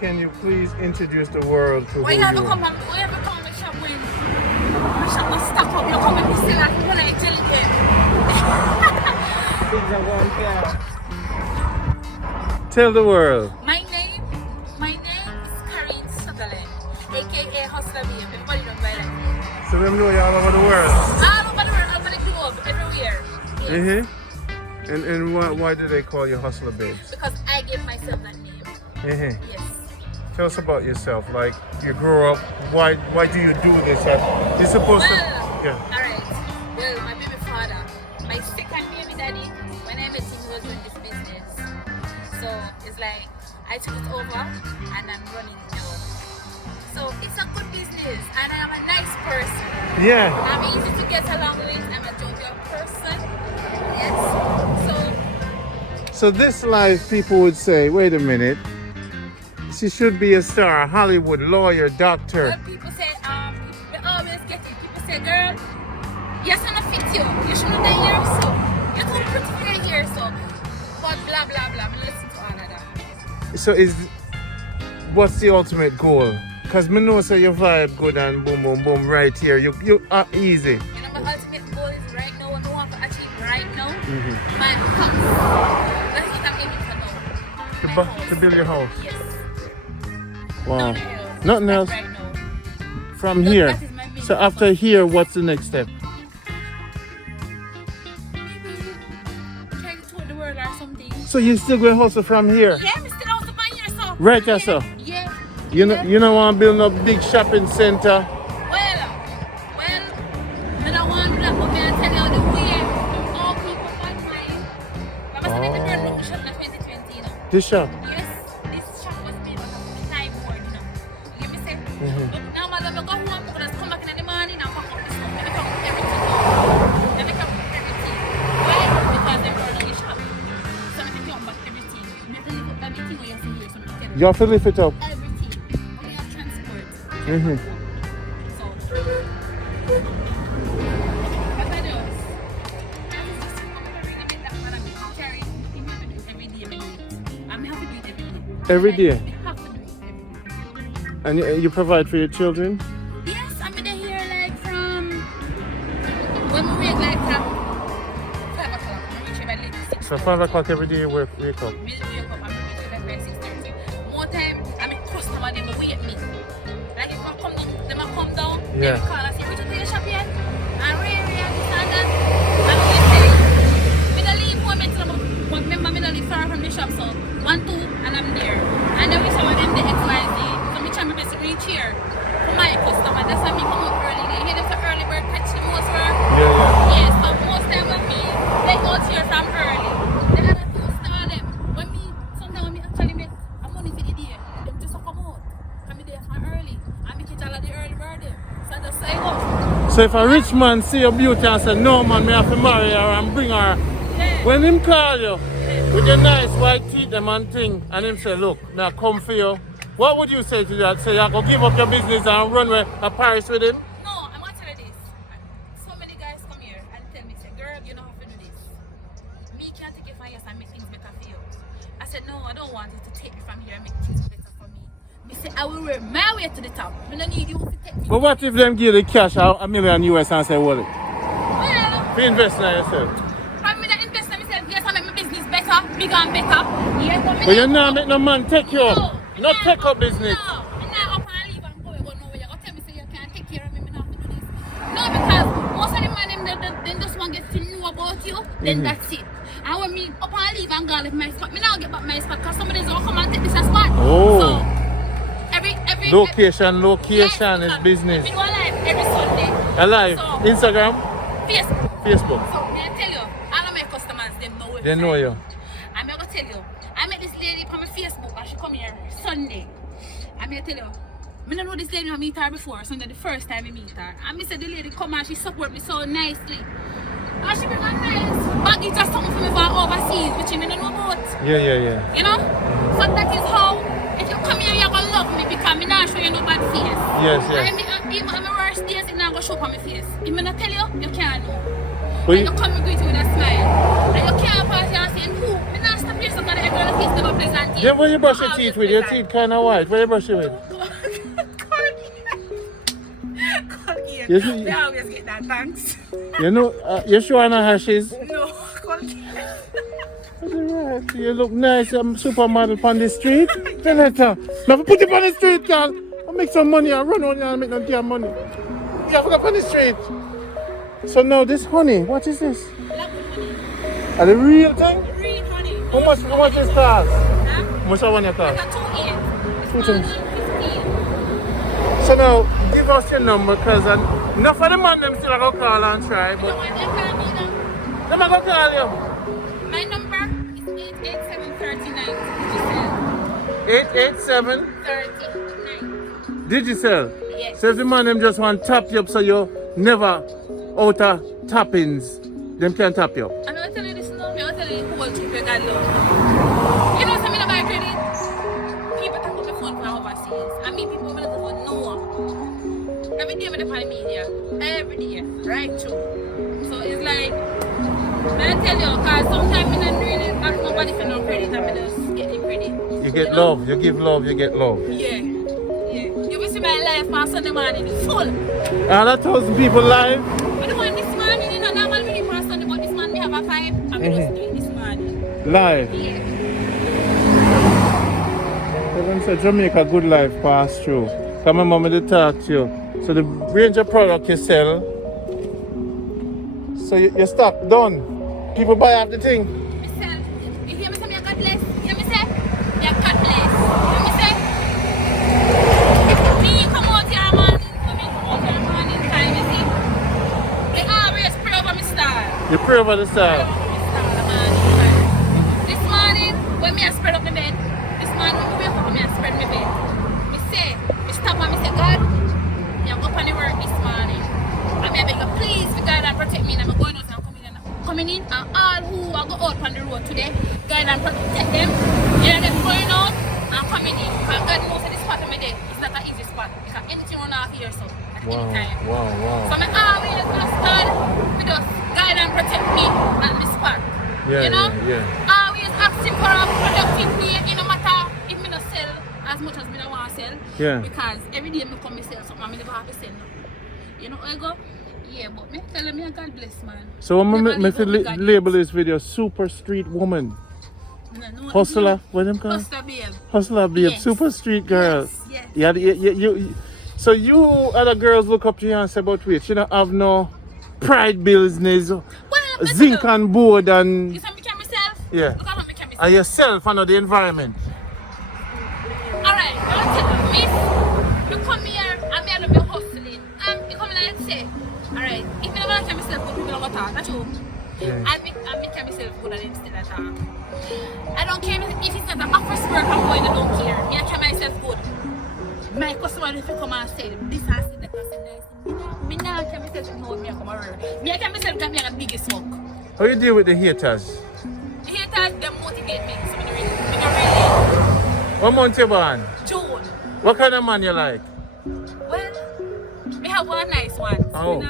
can you please introduce the world to who you are? We have a common shop with my shop must stop up. You come and see like when I tell them. Tell the world. My name is Karine Sutherland, aka Hustler B. Everybody knows by that. So them know you all over the world. All over the world, all over the globe, everywhere. Yes. And why do they call you Hustler Babes? Because I gave myself that name. Yes. Tell us about yourself. Like you grew up. Why do you do this? You're supposed to. Yeah. All right. Well, my baby father, my second baby daddy, when I met him, he was doing this business. So it's like I took it over and I'm running it now. So it's a good business and I am a nice person. Yeah. I'm easy to get along with. I'm a jovial person. Yes. So this life, people would say, wait a minute. She should be a star, Hollywood, lawyer, doctor. Well, people say, we always get it. People say, girl, yes, I'm not fit you. You shouldn't have here, so. You're too pretty for your hair, so. But blah, blah, blah. I'm listen to all of that. So what's the ultimate goal? Because me know say your vibe good and boom, boom, boom right here. You are easy. You know, my ultimate goal is right now, what I want to achieve right now, my house. That's what I'm aiming for now. To build your house? Yes. Wow. Nothing else? Right now. From That here? is my main So after here, what's the next step? Trying to tour the world or something. So you're still going to hustle from here? Yeah, I'm still out of my here, so. Right there, so? Yeah. You don't want to build a big shopping center? Well, I don't want to do that, but I tell you the way all people find mine. I'm going to burn down the shop in 2020, you know. This shop? Yes, this shop was made on a time board, you know. You get me say? But now, I'm going to go home, I'm going to come back in the morning and pack up the stuff. Let me pack up everything. Let me pack up everything. Why? Because they burn down the shop. So I'm going to come back everything. You have to lift up everything where you see here, so I'm going to tell you. You have to lift it up? Everything. Only have transport. So, what I do is, I was just comparing a bit that man I'm carrying. I'm happy to do it every day. I'm happy to do it every day. Every day? I have to do it every day. And you provide for your children? Yes, I'm in here like from when we wake like from 5 o'clock. I reach here by late 6. So 5 o'clock every day you wake up? We wake up and we reach here like by 6:30. More time, I'm a customer, they will wait me. Like if I come down, they might come down, they will call and say, we just do your shop yet? And we understand that. And we say, we don't leave home until but remember, we don't leave far from the shop, so 1, 2, and I'm there. And then we show them the XYZ. So we try my best to reach here for my customer. That's why we come out early. They hear them to early bird catch the most work. Yes, so most time when me, they go here from early. They have to start them. Sometimes when me actually make a money for the day, them just come out. I'm there from early. I make it all of the early bird there. So I just say go. So if a rich man see your beauty and say, no man, me have to marry her and bring her. When him call you with your nice white teeth and thing, and him say, look, me I come for you. What would you say to that? Say you go give up your business and run away to Paris with him? No, I'm going to tell you this. So many guys come here and tell me, say, girl, you don't have to do this. Me can't take it from you and make things better for you. I said, no, I don't want you to take me from here and make things better for me. Me say, I will work my way to the top. I don't need you to take me. But what if them give the cash out $1 million US and say, well, Well, you invest in yourself? from me that invest in myself, yes, I make my business better, bigger and better. Yeah, But you not make no man take you up. No, Not take up business. No, I'm not up and leave and go nowhere. You're going to tell me say you can't take care of me, I have to do this. No, because most of the man, they just want to get to know about you, then that's it. And when me up and leave and go leave my spot, me now get back my spot because somebody's going to come and take this as spot. Oh. So, every Location yes, is business. We do a live every Sunday. Alive? So, Instagram? Facebook. Facebook. So, I tell you, all of my customers, them They know you. I'm going to tell you, I met this lady on my Facebook and she come here Sunday. I'm going to tell you, I don't know this lady, I meet her before, Sunday the first time I meet her. And I said the lady come and she support me so nicely. And she bring a nice baggage or something for me from overseas, which I don't know about. Yeah. You know? So that is how, if you come here, you're going to love me because I'm not show you no bad face. Yes. Even on my worst days, it's not going to show up on my face. If I not tell you, you can't know. But And you come and greet you with a smile. And you can't pass here and say, who? I'm not stop here, somebody, everyone face never present Then when you brush your teeth with, your teeth kind of white. What you brush it with? Colgate. Yes, They always get that, thanks. You know, you sure on hashes? No, Colgate. Right. You look nice. I'm supermodel on the street. Tell her to. Now put it on the street, girl. I make some money. I run on here and make no damn money. You have to go on the street. So now this honey, what is this? Black honey. Are the real thing? Real honey. How much this cost? Huh? How much I want you cost? That's a 2.8. Two It's things. 15. So now, give us your number, cause enough of the man them still go call and try, You know but what they call me now? them I go call you. My number is 88739 887 39. Digicel. Yes. So if the man them just want to tap you up so you never out of tappings, them can tap you up. I'm not telling you this now, I'm telling you the whole truth you got love. You know something about credit? People talk about my phone from overseas. I mean people with the phone no. Every day with the pan media. Every day. Right through. So it's like I tell you, cause sometimes I don't really ask nobody for no credit, I just get the credit. You get know? love, you give love, you get love. Yeah. Yeah. You will see my life on Sunday morning is full. And 1,000 people live. But the one this morning, you know, normal really on Sunday, but this man we have a 5. I'm just doing this morning. Live. Yeah. So them say Jamaica good life pass through. Come on, mama, to talk to you. So the range of product you sell. So your stock done. People buy half the thing. Myself, you hear me say, me a God bless? You hear me say? Me a God bless. You hear me say? Me come out here, man. So me come out here, man, in time, you see? They always pray over me star. You pray over the Pray style. over me star, man, in time. This morning, when me a spread up my bed, this morning when me wake up, me a spread my bed. Me say, me stop and me say, God, me a go up on the work this morning. And me a beg you, please, for God and protect me. And I'm going out and coming in, and all who are go out on the road today, guide and protect them. Yeah, them going out and coming in. Because God knows that this spot of my day is not an easy spot. Because anything run off here, so at any time. Wow. So I always ask God to just guide and protect me at this spot. Yeah, you know? yeah. Always ask him for a productive day, no matter if me not sell as much as me don't want to sell. Yeah. Because every day me come me sell something, I never have to sell nothing. You know how I go? Yeah, but me tell me God bless, man. So I'm Never going leave to out with God label this video Super Street Woman. No, Hustler, what them call? Hustler babe. Hustler babe, Yes. super street girl. Yes. So you other girls look up to you and say, but wait, you don't have no pride business, zinc and board and You see me can myself? yeah. Look at me can myself. And yourself and the environment. Alright, I want to tell you, miss, you come here and me and me hustling. You come here and say, alright, if me never can myself good, people don't go talk, that's true. Yeah. And me can myself good and them still at talk. I don't care if it's not an office work I'm going, I don't care. Me I can myself good. My customer if you come and say this and say that and say this. Me now can myself know me I come around. Me I can myself get me a biggest smoke. How you deal with the haters? The haters them motivate me, so me not really. What month you born? June. What kind of man you like? Well, me have one nice one. So Oh. me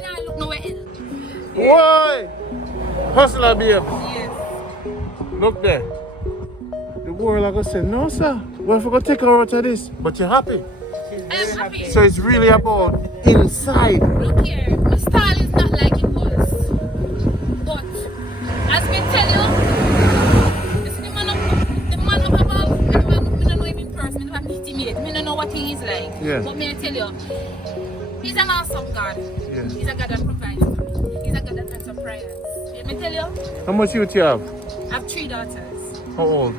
not look nowhere else. Why? Hustler babe. Yes. Look there. The world are gonna say, no sir, we're gonna take her out of this. But you're happy. I'm happy. So it's really about inside. Look here, my style is not like it was. But, as me tell you, this the man up above, me don't know him in person, me never meet him yet, me don't know what he is like. Yeah. But me I tell you, he's an awesome God. Yeah. He's a God that provides for me. He's a God that answers prayers. Let me tell you, How much youth you have? I have 3 daughters. How old?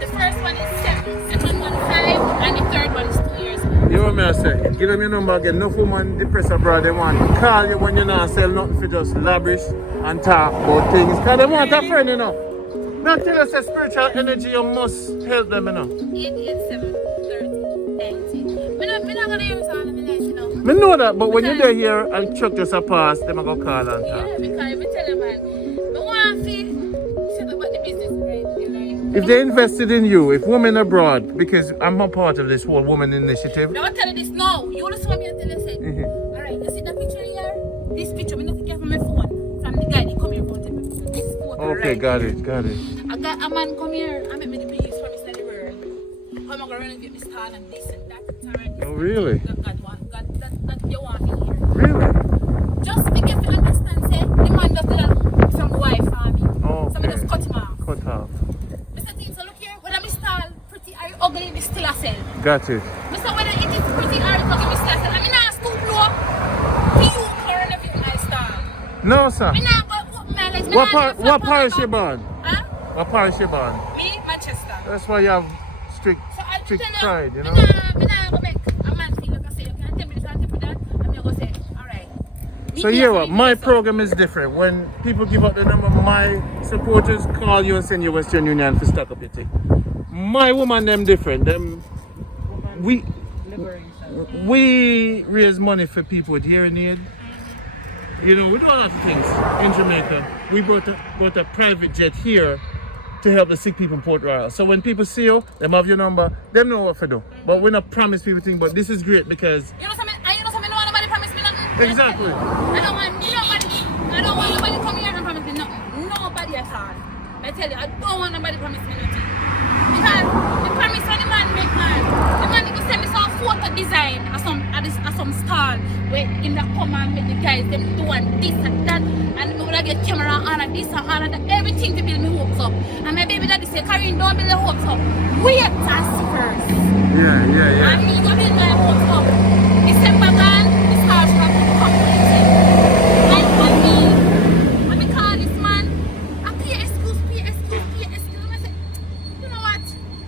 The first one is 7, second one 5, and the third one is 2 years old. You know what I say? Give them your number again. No woman depressed abroad, they want to call you when you not sell nothing for just lavish and talk about things. Because they want a friend, you know. Not tell us a spiritual energy, you must help them, you know. 887 30 90. Me not gonna use all of my life, you know. I know that, but when you're there here and truck just a pass, they go call and talk. Yeah, because me tell you, man, me want to set up the business right. If they invested in you, if women abroad, because I'm a part of this whole woman initiative. Now I tell you this now. You want to show me and tell you, say, alright, you see that picture here? This picture, me not take it from my phone. From the guy, he come here and take my picture. This photo Okay. Okay, right got here. it, got it. I got a man come here and make me the biggest promise in the world. How am I going to renovate my stall and this and that? Oh, really? That you want me here. Really? Just to get to understand, say, the man just did some wife for me. Oh, So I just cut him off. Cut off. Mr. Thing, so look here, whether my stall pretty or ugly, we still a sell. Got it. Mr. Whether it is pretty or ugly, we still a sell. I mean, I stoop low. You current everything I stall. No, sir. Me not go up my legs. What parish you born? Huh? What parish you born? Me, Manchester. That's why you have strict So I tell you, pride, you know? me nah go make a man feel like I say, you can't tell me this and tell me that, and me go say, alright. So yeah, what? My program is different. When people give out the number, my supporters call you and send you Western Union for stock up your thing. My woman, them different. Them, we raise money for people with hearing aid. You know, we do a lot of things in Jamaica. We brought a private jet here to help the sick people in Port Royal. So when people see you, them have your number, them know what to do. But we not promise people things, but this is great because... You know something, no one nobody promise me nothing. Exactly. I don't want nobody come here and promise me nothing. Nobody at all. I tell you, I don't want nobody promise me nothing. Because the promise when the man make man. The man even send me some photo design of some stall where him that come and make the guys them do and this and that, and me would get camera on and this and all and that, everything to build me hopes up. And my baby daddy say, Karin, don't build the hopes up. Wait us first. Yeah. And me go build my hopes up. December gone, the stars from the company. And for me, when me call this man, I pay excuse. And I say, you know what?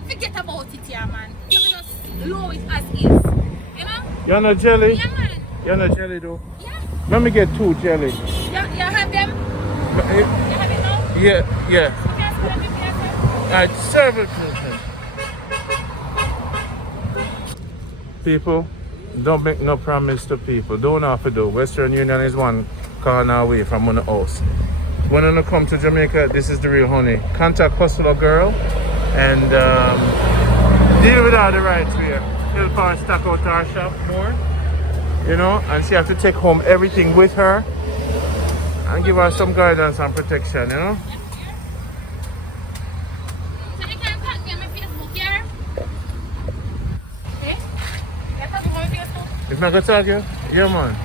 Forget about it here, man. So me just low it as is. You know? You're not jelly? Yeah, man. You're not jelly though? Yeah. Let me get 2 jelly. You have them? Eh, You have it now? Yeah. You can't see them if you have them? Alright, serve it. People, don't make no promise to people. Don't have to do. Western Union is one corner away from one house. When you come to Jamaica, this is the real honey. Contact Hustler Girl and deal with her the right way. Help her stock out our shop more. You know, and she have to take home everything with her and give her some guidance and protection, you know. So you can tag me on my Facebook here? Okay? You tag me on my Facebook? If I can tag you? Yeah, man.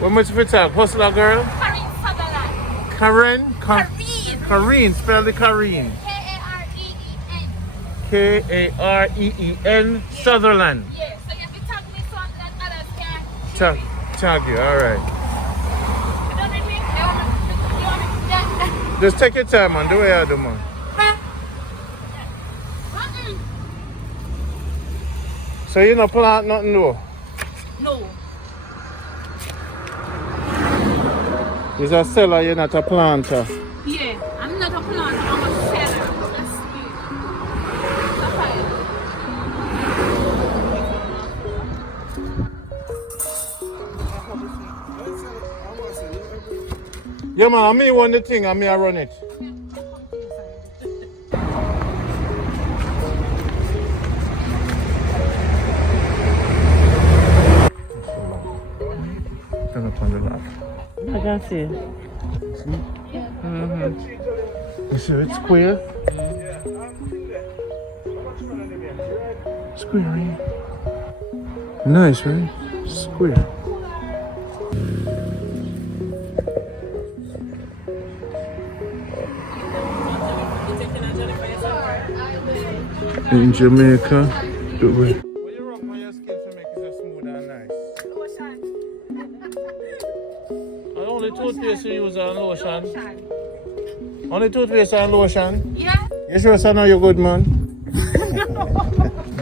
What much if you tag? Hustler Girl? Karin Sutherland. Karen? Kareen, spell the Kareen. Kareen. Kareen, Sutherland. Yeah, so you have to tag me so that others can Tag you, alright. You don't need me? You want me? Yeah. Just take your time, man. Do what you do, man. So you not plant nothing, though? No. You're a seller, you're not a planter. Yeah, I'm not a planter, I'm a seller. That's it. That's fine. Yeah, man, I me want the thing, I me I run it. Turn up on the lap. I can see. You see it's square? Square, right? Nice, right? Square. In Jamaica, what you rub on your skin to make it so smooth and nice? And only toothpaste you use and lotion. Only toothpaste and lotion. Yeah? You sure son you're good, man?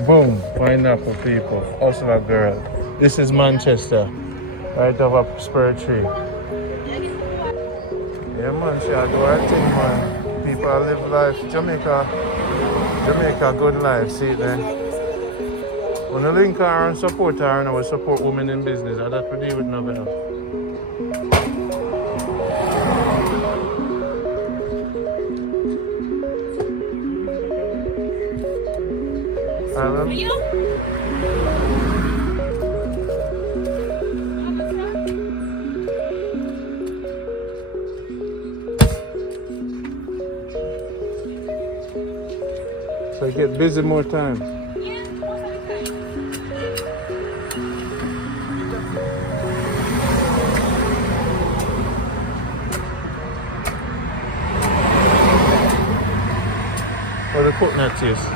Boom, pineapple people, Hustler Girl. This is Manchester, right over Spur Tree. Yeah, man, she do her thing, man. People live life. Jamaica, good life, see it then. When you link her and support her, and we support women in business, and that we deal with nothing else. Are you? So you get busy more times. Yeah, most of the time. Or the coconut taste.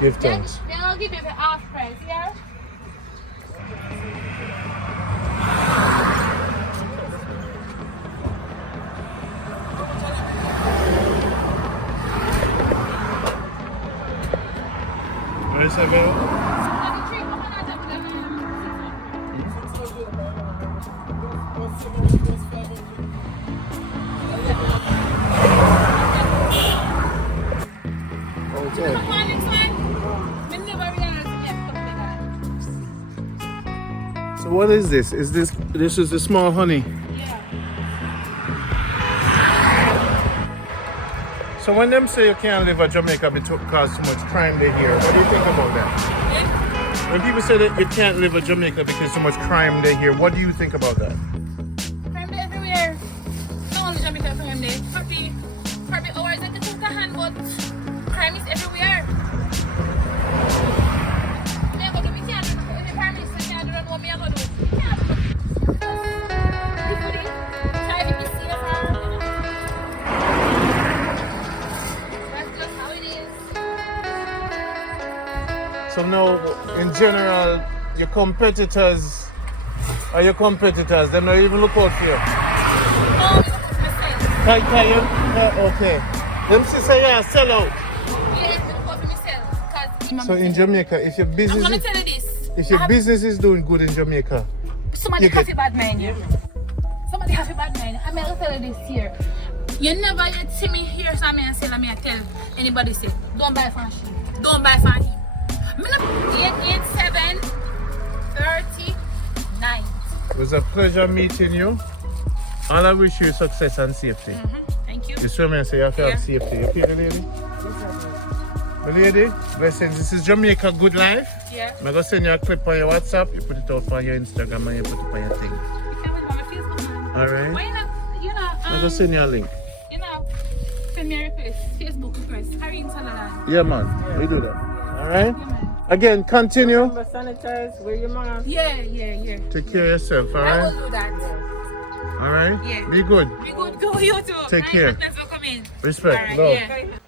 Give thanks. Then I'll give you the half price, yeah? What is that, girl? So what is this? This is the small honey? Yeah. So when them say you can't live in Jamaica because so much crime they hear, what do you think about that? When people say that you can't live in Jamaica because so much crime they hear, what do you think about that? Crime day everywhere. Not only Jamaica crime day. Probably hours I can take a hand, but crime is everywhere. Me go do me can't do the Prime Minister can't do what me I go do. Can't do. Try to be safe from. That's just how it is. So now, in general, your competitors, them not even look out for you. No, it's myself. Okay. Them say yeah, sell out. Yes, I look out for myself. So in Jamaica, if your I'm business gonna tell you this. if your business is doing good in Jamaica, Somebody you have get- a bad mind, yeah. Somebody have a bad mind. I'm gonna tell you this here. You never yet see me hear something and say, I tell anybody say, don't buy from him. Don't buy from him. 887 39. it was a pleasure meeting you. All I wish you success and safety. Thank you. You see me say you have to have safety. You feel the lady? The lady, blessings. This is Jamaica Good Life. Yeah. I'm gonna send you a clip on your WhatsApp, you put it out for your Instagram and you put it on your thing. You can with my Facebook, man. Alright? Why you not, I'm gonna send you a link. you know, send me a request, Facebook request, Harry in Salaland. Yeah man, we do that. Alright? Yeah, man. Again, continue. Remember sanitize, wear your mask. Yeah. Take care of yourself, I alright? will do that. Alright? Yeah. Be good. Be good, go you too. Take care. Thanks for coming. Respect. Alright, Love. yeah.